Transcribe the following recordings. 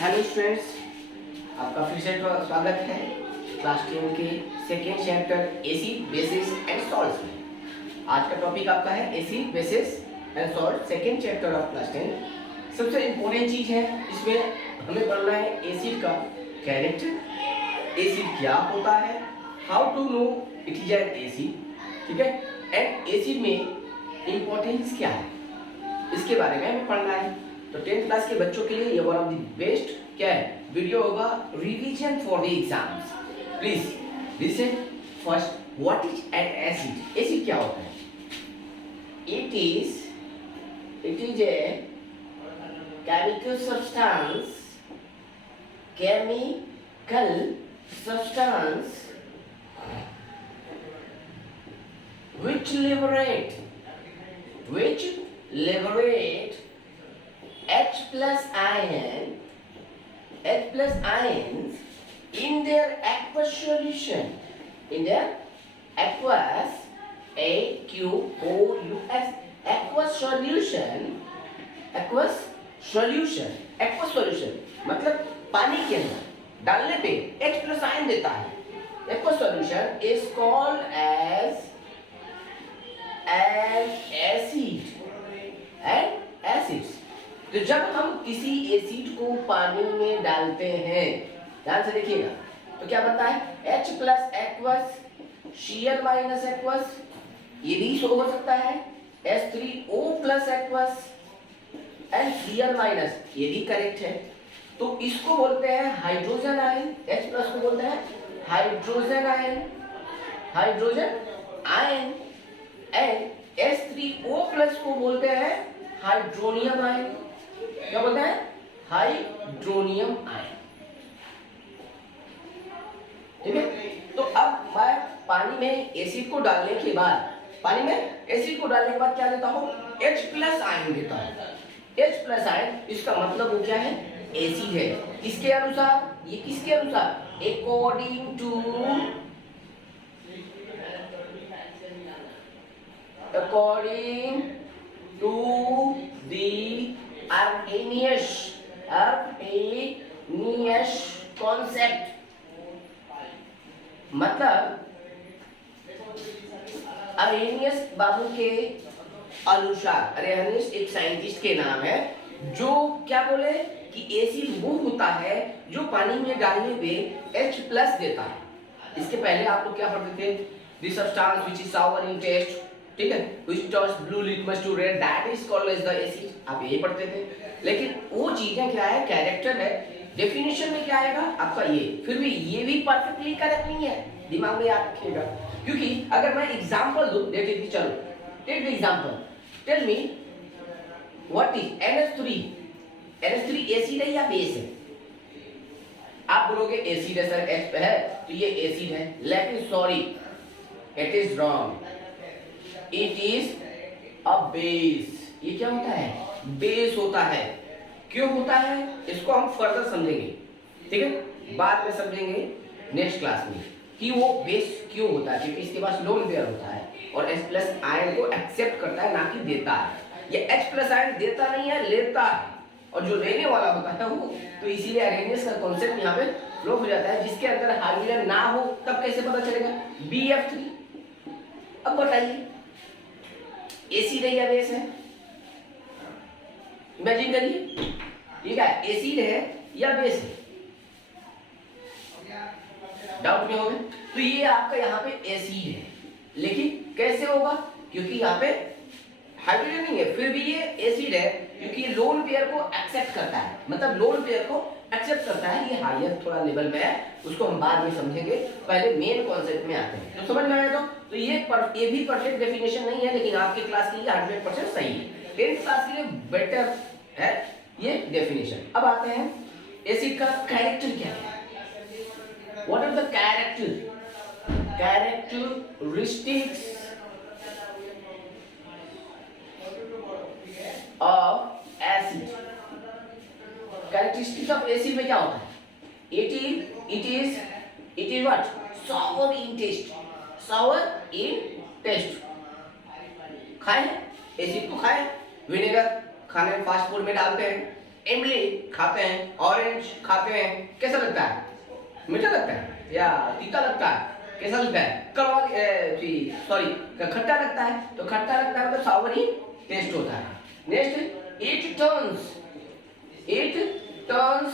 Hello students, आपका फिर से स्वागत है क्लास 10 के second chapter acid basis and salts में। आज का टॉपिक आपका है acid basis and salt, second chapter of class 10। सबसे इम्पोर्टेंट चीज़ है इसमें हमें पढ़ना है एसिड का कैरेक्टर, एसिड क्या होता है, how to know it is an acid, ठीक है, एंड एसिड में इम्पोर्टेंस क्या है, इसके बारे में हमें पढ़ना है। तो 10th क्लास के बच्चों के लिए ये वन ऑफ द बेस्ट क्या है वीडियो होगा, revision for the exams. Please listen first, what is an acid? Acid क्या होता है? It is a chemical substance which liberate H plus ions in their aqueous solution, in their aqueous aqueous solution मतलब पानी के अंदर डालने पे H plus ion देता है। aqueous solution is called as acids. तो जब हम किसी एसिड को पानी में डालते हैं, ध्यान से देखिएगा, तो क्या बनता है? H plus aqueous, Cl minus aqueous, ये भी हो सकता है H3O plus aqueous and Cl minus, ये भी करेक्ट है। तो इसको बोलते हैं हाइड्रोजन आयन, H प्लस को बोलते हैं hydrogen ion and H3O plus को बोलते हैं हाइड्रोनियम आयन। क्या बोलते हैं? Hydronium ion. ठीक है, तो अब मैं पानी में एसिड को डालने के बाद क्या देता हूं? H प्लस आयन देता हूं। H प्लस आयन, इसका मतलब वो क्या है? एसिड है। किसके अनुसार? ये किसके अनुसार? According to the Arrhenius concept, मतलब अरेनियस बाबू के अनुसार, अरेनियस एक साइंटिस्ट के नाम है, जो क्या बोले कि एसिड वो होता है जो पानी में डालने पे H प्लस देता है। इसके पहले आप लोग क्या पढ़ते थे? This substance which is sour in taste, ठीक है, which turns blue litmus to red, that is called as the acid, आप यही पढ़ते थे। लेकिन वो चीजें क्या है? कैरेक्टर है। डेफिनेशन में क्या आएगा आपका? ये फिर भी ये भी परफेक्टली करेक्ट नहीं है, दिमाग में याद रखिएगा, क्योंकि अगर मैं एग्जांपल दूं, देखिए, चलो take the example, tell me what is NH3 acid है या बेस है? आप बोलोगे एसिड है सर, H है तो ये एसिड है, लेकिन sorry, it is wrong, it is a base. ये क्या होता है? बेस होता है। क्यों होता है? इसको हम फर्दर समझेंगे, ठीक है, बाद में समझेंगे नेक्स्ट क्लास में कि वो बेस क्यों होता है, क्योंकि इसके पास लोन पेयर होता है और H प्लस आयन को एक्सेप्ट करता है, ना कि देता है। ये H प्लस आयन देता नहीं है, लेता है, और जो लेने वाला होता है वो, तो इसीलिए अरेनियस का कॉन्सेप्ट यहाँ पे फ्लो हो जाता है, जिसके अंदर हाइड्रोजन ना हो तब कैसे पता चलेगा? BF3। अब बताइए, एसिड है या बेस है? इमेजिन करिए, ठीक है, एसिड है या बेस है? डाउट में होगा। तो ये आपका यहाँ पे एसिड है, लेकिन कैसे होगा? क्योंकि यहाँ पे हाइड्रोजन नहीं है, फिर भी ये एसिड है, क्योंकि लोन पेयर को एक्सेप्ट करता है, मतलब लोन पेयर को एक्सेप्ट करता है। ये हायर थोड़ा लेवल में है, उसको हम बाद में समझेंगे, पहले मेन कॉन्सेप्ट में आते हैं। तो समझ में आया? तो ये भी परफेक्ट डेफिनेशन नहीं है, लेकिन आपके क्लास के लिए 100% सही है, 10th क्लास के लिए बेटर है ये डेफिनेशन। अब आते हैं एसिड का कैरेक्टर क्या है? What are the characteristics of acid? Characteristics of acid में क्या होता है? It is what? sour in taste। खाए एसिड को खाए, विनेगर खाने में फास्ट फूड में डालते हैं, इमली खाते हैं, ऑरेंज खाते हैं, कैसा लगता है? मीठा लगता है या तीता लगता है? कैसा लगता है? कड़वा, सॉरी, खट्टा लगता है। तो खट्टा लगता है मतलब सावरी टेस्ट होता है। Next, it turns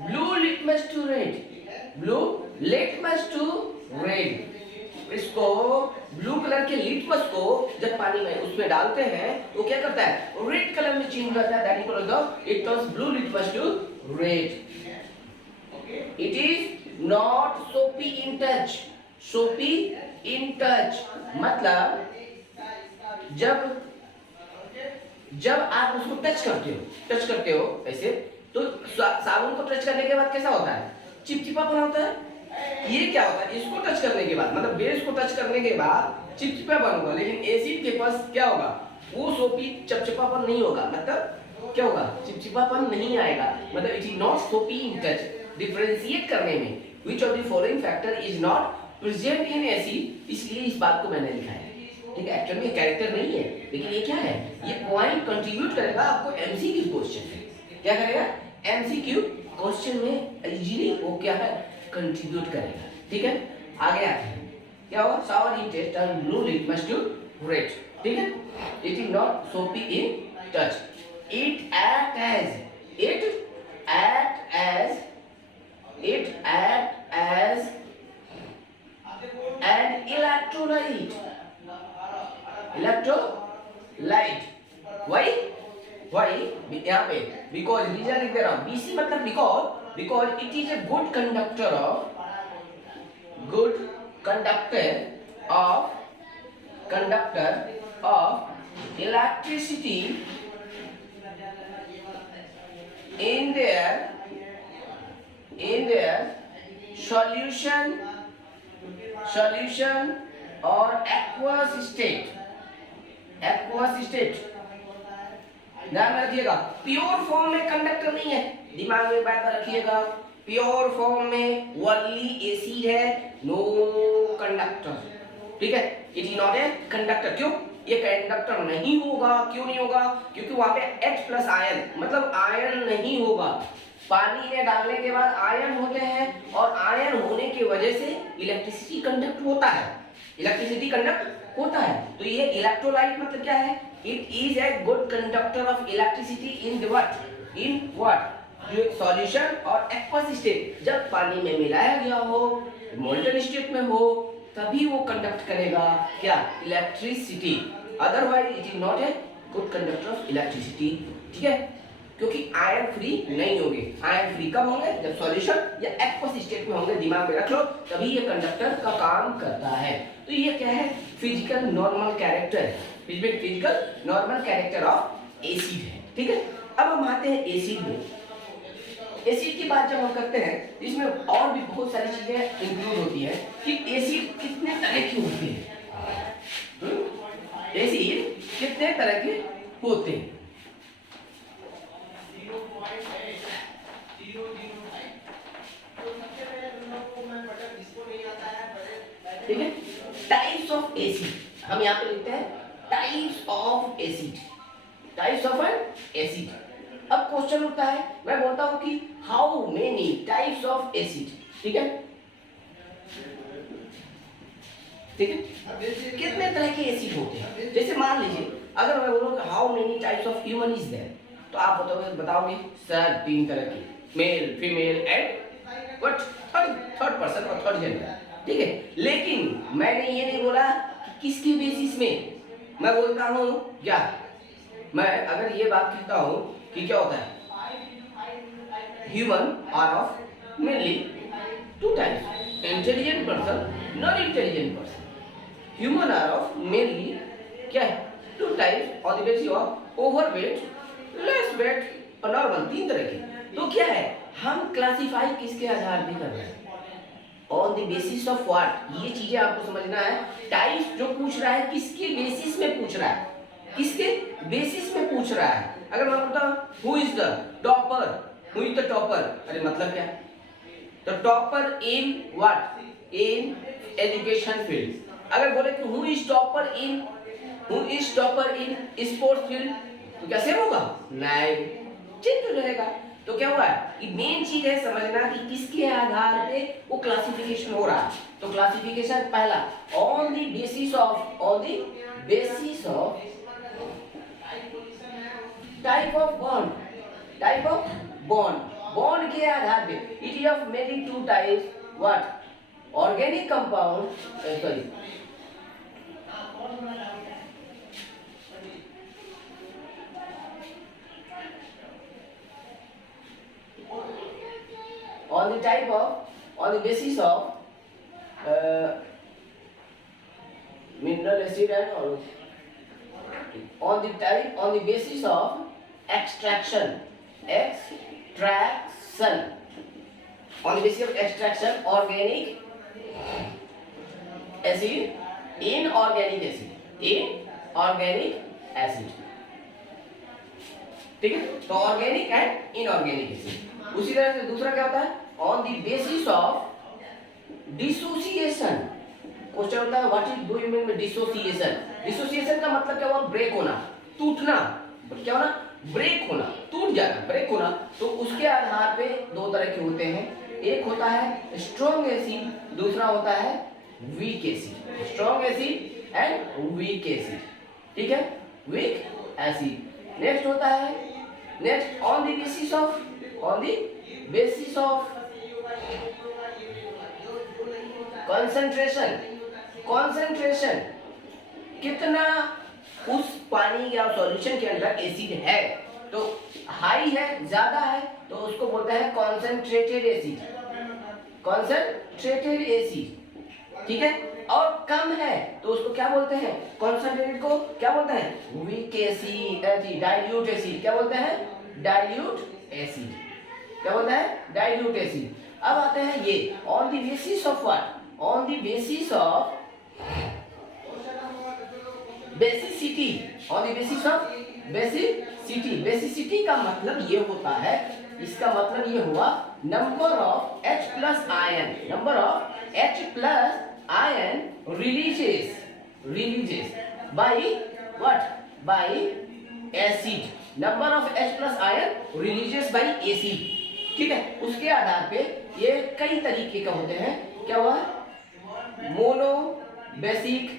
blue litmus to red, blue litmus to red. इसको ब्लू कलर के लिटमस को जब पानी में उसमें डालते हैं तो क्या करता है? रेड कलर में चेंज करता है। That is called it turns blue litmus to red. It is not soapy in touch, सोपी इन टच मतलब जब आप उसको टच करते हो ऐसे, तो साबुन को टच करने के बाद कैसा होता है? चिपचिपापन होता है। ये क्या होता है? इसको टच करने के बाद मतलब बेस को टच करने के बाद चिपचिपापन होगा, लेकिन एसिड के पास क्या होगा? वो सोपी चिपचिपापन नहीं होगा, मतलब क्या होगा? चिपचिपापन नहीं आएगा, मतलब it is not soapy in touch. Differentiate करने में which of the following factor is not present in acid, इसलिए इस बात को मैंने लिखा है। ठीक है, एक्चुअली ये कैरेक्टर नहीं है, लेकिन ये क्या है? ये पॉइंट कंट्रीब्यूट करेगा आपको एमसीक्यू क्वेश्चन में। क्या करेगा? एमसीक्यू क्वेश्चन में इजीली वो क्या है? कंट्रीब्यूट करेगा। ठीक है, आगे आते हैं। क्या हुआ? Sour in taste and blue litmus to red. ठीक है, it is not soapy in touch. It act as an electrolyte. Why? यहाँ पे because रीजन लिख दे रहा हूँ। BC मतलब because it is a good conductor of electricity in their solution or aqueous state। ध्यान में रखिएगा, प्योर फॉर्म में कंडक्टर नहीं है, दिमाग में बात रखिएगा। प्योर फॉर्म में ओनली एसिड है, नो कंडक्टर। ठीक है, it is not a conductor. क्यों? ये कंडक्टर नहीं होगा। क्यों नहीं होगा? क्योंकि वहां पे H प्लस आयन मतलब आयन नहीं होगा। पानी में डालने के बाद आयन होते हैं और आयन होने की वजह से इलेक्ट्रिसिटी कंडक्ट होता है। तो ये इलेक्ट्रोलाइट मतलब क्या है? It is a good conductor of electricity in what solution और एक्वस स्टेट। जब पानी में मिलाया गया हो, मोल्टन स्टेट में हो, तभी वो कंडक्ट करेगा क्या? Electricity. Otherwise it is not a good conductor of electricity. ठीक है, क्योंकि आयन फ्री नहीं होंगे। आयन फ्री कब होंगे? जब सॉल्यूशन या एक्वस स्टेट में होंगे। दिमाग में रख लो, तभी ये कंडक्टर का काम करता है। तो ये क्या है? Physical normal character of acid है। ठीक है, अब हम आते हैं एसिड में। एसिड की बात जब हम करते हैं, इसमें और भी बहुत सारी चीजें इंक्लूड होती है कि एसिड कितने तरह के होते हैं। एसिड कितने तरह के होते हैं? ठीक है, टाइप्स ऑफ एसिड हम यहाँ पे लिखते हैं। Types of acid. अब क्वेश्चन उठता है, मैं बोलता हूं कि how many types of acid. ठीक है, कितने तरह के एसिड होते हैं? जैसे मान लीजिए अगर मैं बोलूं how many types of human is there, तो आप बताओगे सर 3 तरह के, male female and what third person और थर्ड जेंडर। ठीक है, लेकिन मैंने ये नहीं बोला कि किसकी बेसिस में। मैं बोलता हूं क्या, मैं अगर ये बात कहता हूं कि क्या होता है, human are of mainly 2 types, intelligent person, non intelligent person. Human are of mainly क्या है? 2 types on the basis of overweight, less weight और नॉर्मल। 3 तरह के। तो क्या है, हम क्लासिफाई किसके आधार पे कर रहे हैं? On the basis of what? ये चीजें आपको समझना है। टाइप्स जो पूछ रहा है किसके बेसिस में पूछ रहा है? किसके बेसिस में पूछ रहा है? अगर मैं बोलता हूं हु इज द टॉपर, अरे मतलब क्या? तो topper in what? In education field. अगर बोले कि who is topper in sports field, तो कैसे होगा? नहीं। चेंज हो जाएगा। तो क्या हुआ कि मेन चीज है समझना कि किसके आधार पे वो क्लासिफिकेशन हो रहा है। तो क्लासिफिकेशन पहला on the basis of type of bond के आधार पे it is of many two types what organic compound sorry on the basis of mineral acid and all on the basis of extraction on the basis of extraction organic acid inorganic acid ठीक है। तो organic and inorganic acid. उसी तरह से दूसरा क्या होता है on the basis of dissociation. Question होता है what is do you mean by dissociation. Dissociation का मतलब क्या हुआ ब्रेक होना, टूटना, क्या होना ब्रेक होना, टूट जाना, ब्रेक होना। तो उसके आधार पे दो तरह के होते हैं, एक होता है स्ट्रॉन्ग एसिड, दूसरा होता है weak acid. Strong acid and weak acid, ठीक है, वीक एसिड। नेक्स्ट होता है next on the basis of concentration कितना उस पानी या सॉल्यूशन के अंदर एसिड है। तो हाई है, ज्यादा है, तो उसको बोलते हैं कॉन्सेंट्रेटेड एसिड, ठीक है। और कम है तो उसको क्या बोलते हैं कॉन्सेंट्रेटेड को क्या बोलते हैं वीक एसिड, डाइल्यूट एसिड। क्या बोलते हैं डाइल्यूट एसिड, क्या बोलते हैं डाइल्यूट एसिड। अब आते हैं ये on the basis of what on the basis of basicity on the basis of basicity का मतलब ये होता है, इसका मतलब ये हुआ number of H plus ion releases by what by acid, number of H plus ion releases by acid, ठीक है। उसके आधार पे ये कई तरीके का होते हैं। क्या हुआ mono basic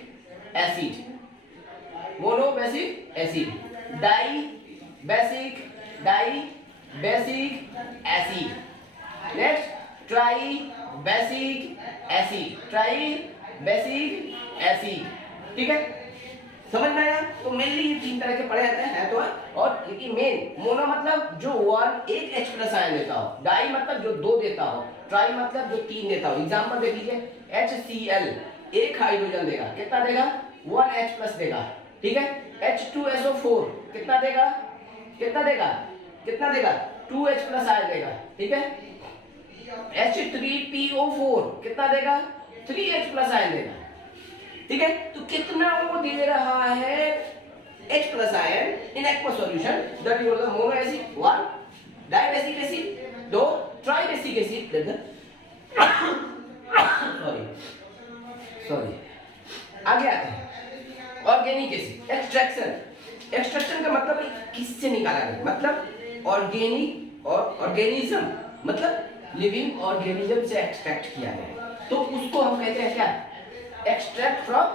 acid, die basic acid, next tri basic acid, ठीक है। समझ में आया। तो मेनली ये तीन तरह के पढ़े जाते हैं तो और लेकिन मेन मोनो मतलब जो एक H प्लस आयन देता हो, डाई मतलब जो दो देता हो, ट्राई मतलब जो तीन देता हो। एग्जांपल देख लीजिए HCl एक हाइड्रोजन देगा, कितना देगा 1H प्लस देगा, ठीक है। H2SO4 कितना देगा 2H प्लस आयन देगा, ठीक है। H3PO4 कितना देगा 3H प्लस आयन देगा, ठीक है। तो कितना वो दे रहा है H plus ion in aqua solution, that is mono acid 1, dibasic acid 2, tribasic acid sorry आगे आते हैं ऑर्गेनिक एसिड। एक्सट्रैक्शन का मतलब किससे निकाला गया, मतलब ऑर्गेनिक और ऑर्गेनिज्म मतलब लिविंग ऑर्गेनिज्म से एक्सट्रैक्ट किया गया, तो उसको हम कहते हैं क्या extract from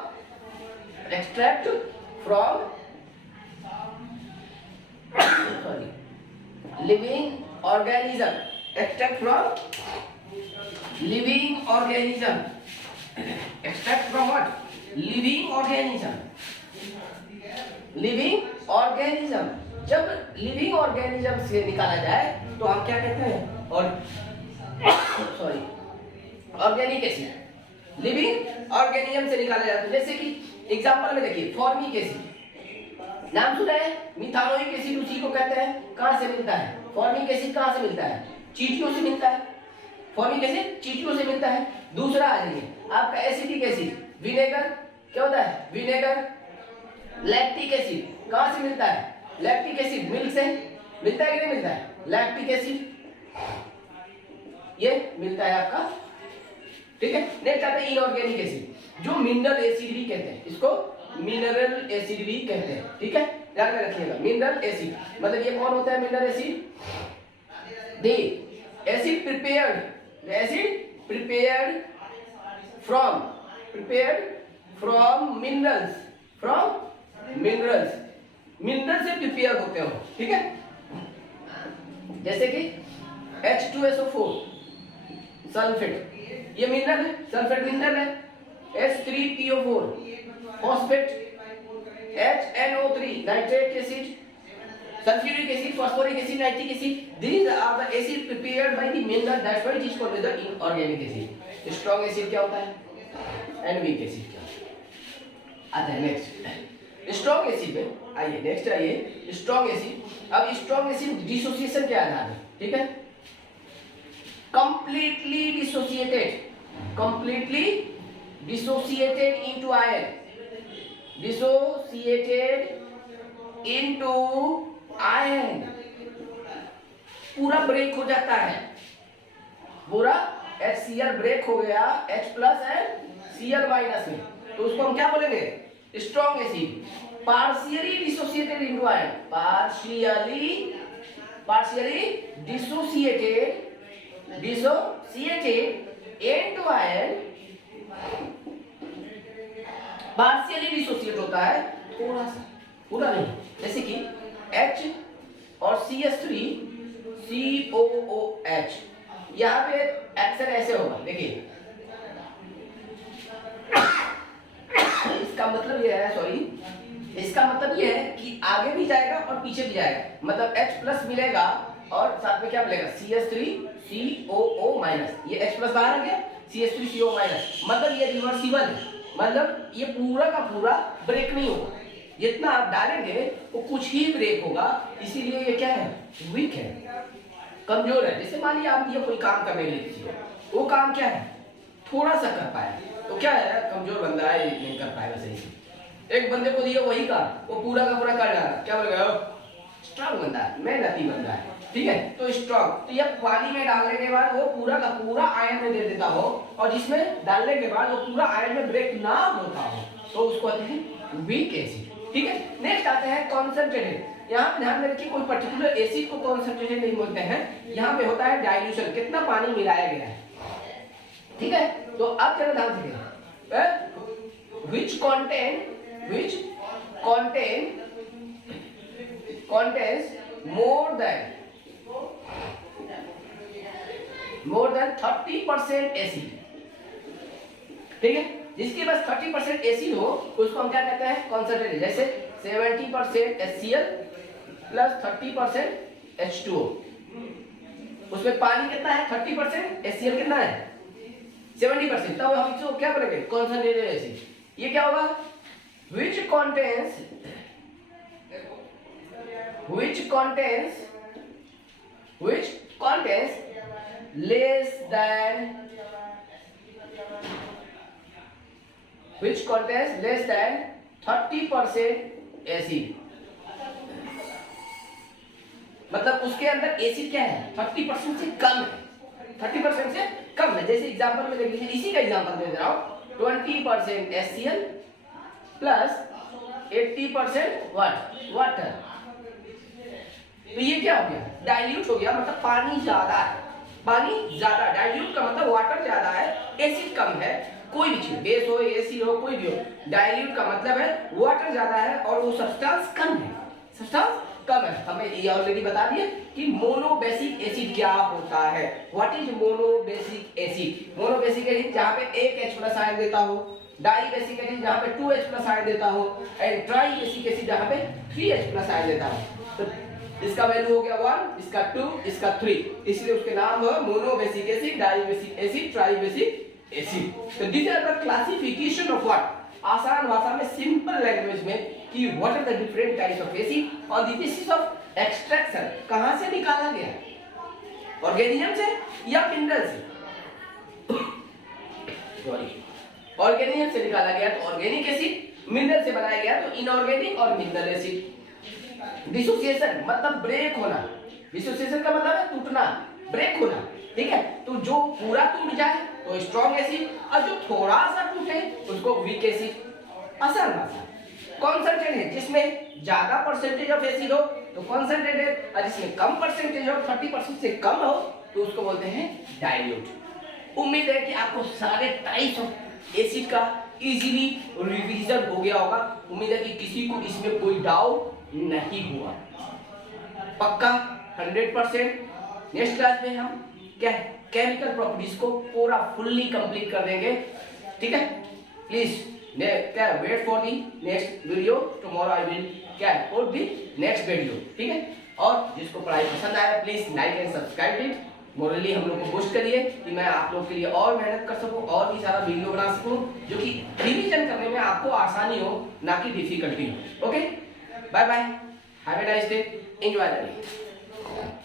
living organism, extract from living organism, extract from what living organism. जब लिविंग ऑर्गेनिज्म से निकाला जाए तो हम क्या कहते हैं और sorry organic acid living organism से निकाला जाता है। जैसे कि एग्जांपल में देखिए फॉर्मिक एसिड नाम सुना है, मिथानोइक एसिड उसी को कहते हैं। कहां से मिलता है फॉर्मिक एसिड, कहां से मिलता है चींटियों से मिलता है, फॉर्मिक एसिड चींटियों से मिलता है। दूसरा आ जाइए आपका एसिटिक एसिड, विनेगर क्या होता है विनेगर। लैक्टिक एसिड कहां से मिलता है, लैक्टिक एसिड मिल्क से मिलता है कि नहीं मिलता है, लैक्टिक एसिड ये मिलता है आपका, ठीक है। नेक्स्ट आता है इनऑर्गेनिक एसिड जो मिनरल एसिड भी कहते हैं, इसको मिनरल एसिड भी कहते हैं, ठीक है। ध्यान में रखिएगा, मिनरल एसिड मतलब ये कौन होता है mineral acid? The acid prepared from minerals mineral से प्रिपेयर होते हो, ठीक है। जैसे कि H2SO4 सल्फेट, ये मिनरल है, सल्फेट मिनरल है। H3PO4 phosphate, HNO3 nitrate acid, sulphuric acid, phosphoric acid, nitric acid, these are the acid prepared by the mineral, that's why it is called the inorganic acid। Strong acid क्या होता है and weak acid क्या होता है? आता है next strong acid में। आइए नेक्स्ट आइए स्ट्रॉन्ग एसिड। अब स्ट्रॉन्ग एसिड डिसोसिएशन के आधार है, ठीक है। completely dissociated into iron, पूरा ब्रेक हो जाता है, पूरा HCl ब्रेक हो गया H plus and Cl minus में, तो उसको हम क्या बोलेंगे? Strong acid. Partially dissociated into ion, partially dissociated into ion, partially dissociate होता है थोड़ा सा, पूरा नहीं। जैसे कि H और CH3COOH, यहाँ पे एक्शन ऐसे होगा, देखिए इसका मतलब ये है, इसका मतलब ये है कि आगे भी जाएगा और पीछे भी जाएगा, मतलब H प्लस मिलेगा और साथ में क्या मिलेगा? CH3COO माइनस, ये H प्लस बाहर आ गया, CH3CO माइनस, मतलब ये रिवर्सिबल है, मतलब ये पूरा का पूरा ब्रेक नहीं होगा, जितना आप डालेंगे वो कुछ ही ब्रेक होगा, इसीलिए ये क्या है? वीक है, कमजोर है। जैसे मान लिया आप ये कोई काम करने के लिए, वो काम क्या है? थोड़ा सा कर पाया, तो क्या है? कमजोर बंदा है, नहीं कर पाएगा सही से। एक बंदे को दिया वही काम, वो पूरा का पूरा कर डाला, क्या बोलेगा? स्ट्रांग बंदा है, मेहनती बंदा है, ठीक है। तो स्ट्रांग, तो ये पानी में डालने के बाद वो पूरा का पूरा आयन में दे देता हो, और जिसमें डालने के बाद वो पूरा आयन में ब्रेक ना होता हो, तो उसको कहते हैं वीक एसिड, ठीक है। नेक्स्ट आते हैं कॉन्सेंट्रेटेड। यहाँ पे ध्यान में रखिए, कोई पर्टिकुलर एसिड को कॉन्सेंट्रेटेड नहीं बोलते हैं, यहाँ पे होता है डाइल्यूशन, कितना पानी मिलाया गया है, ठीक है। तो अब जरा ध्यान से which contains more than 30% acid, ठीक है। जिसके पास 30% एसिड हो उसको हम क्या कहते हैं? कॉन्सेंट्रेटेड। जैसे 70% HCl प्लस 30% H2O, उसमें पानी कितना है? 30%, HCl कितना है? 70%, तब हम इसको क्या बोलेंगे? Concentrated acid. ये क्या होगा? which contains less than 30% acid, मतलब उसके अंदर एसिड क्या है? 30% से कम है, 30% से कम है। जैसे एग्जांपल में देख लीजिए, इसी का एग्जांपल दे रहा हूं, 20% HCl प्लस 80% वाटर, तो ये क्या हो गया? डाइल्यूट हो गया, मतलब पानी ज्यादा है, डाइल्यूट का मतलब वाटर ज्यादा है, एसिड कम है। कोई भी चीज, बेस हो, एसिड हो, कोई भी हो, डाइल्यूट का मतलब है वाटर ज्यादा है और वो सब्सटेंस कम है, हमें ये ऑलरेडी बता दिया कि मोनोबेसिक एसिड क्या होता है। What is monobasic acid? Monobasic acid जहां पे एक H प्लस आयन देता हो, डाई बेसिक एसिड जहां पे 2H प्लस आयन देता हो, एंड ट्राई बेसिक एसिड जहां पे 3H प्लस आयन देता हो। तो इसका वैल्यू हो गया 1, इसका 2, इसका 3, इसलिए उसके नाम है monobasic acid, die basic acid, try basic acid. तो this are the classification of what, आसान भाषा में, सिंपल लैंग्वेज में, कि what are the different types of acid on the basis of extraction. कहां से निकाला गया? ऑर्गेनिज्म से या मिनरल से? ऑर्गेनिज्म से निकाला गया तो ऑर्गेनिक एसिड, मिनरल से बनाया गया तो इनऑर्गेनिक और मिनरल एसिड। डिसोसिएशन मतलब ब्रेक होना, डिसोसिएशन का मतलब है टूटना, ब्रेक होना, ठीक है। तो जो पूरा टूट जाए तो स्ट्रॉन्ग एसिड, और जो थोड़ा सा टूटे उसको वीक एसिड। आसान भाषा, कॉन्सेंट्रेट है जिसमें ज्यादा परसेंटेज ऑफ एसिड हो तो कॉन्सेंट्रेट है, और जिसमें कम परसेंटेज हो 30% से कम हो तो उसको बोलते हैं डाइल्यूट। उम्मीद है कि आपको सारे टाइप्स ऑफ एसिड का इजीली रिवीजन हो गया होगा। उम्मीद है कि किसी को इसमें कोई डाउट नहीं हुआ। पक्का 100%। नेक्स्ट क्लास में हम क्या केमिकल प्रॉपर्टीज को पूरा फुल्ली कंप्लीट कर देंगे। ठीक है, प्लीज क्या wait for the next video. Tomorrow I will क्या पोस्ट दी नेक्स्ट वीडियो। ठीक है, और जिसको पढ़ाई पसंद आया please like and subscribe it. Morally हम लोग को बूस्ट करिए कि मैं आप लोग के लिए और मेहनत कर सकूं और भी सारा वीडियो बना सकूं जो कि रिवीजन करने में आपको आसानी हो ना कि डिफिकल्टी हो। Okay, bye bye, have a nice day, enjoy the day.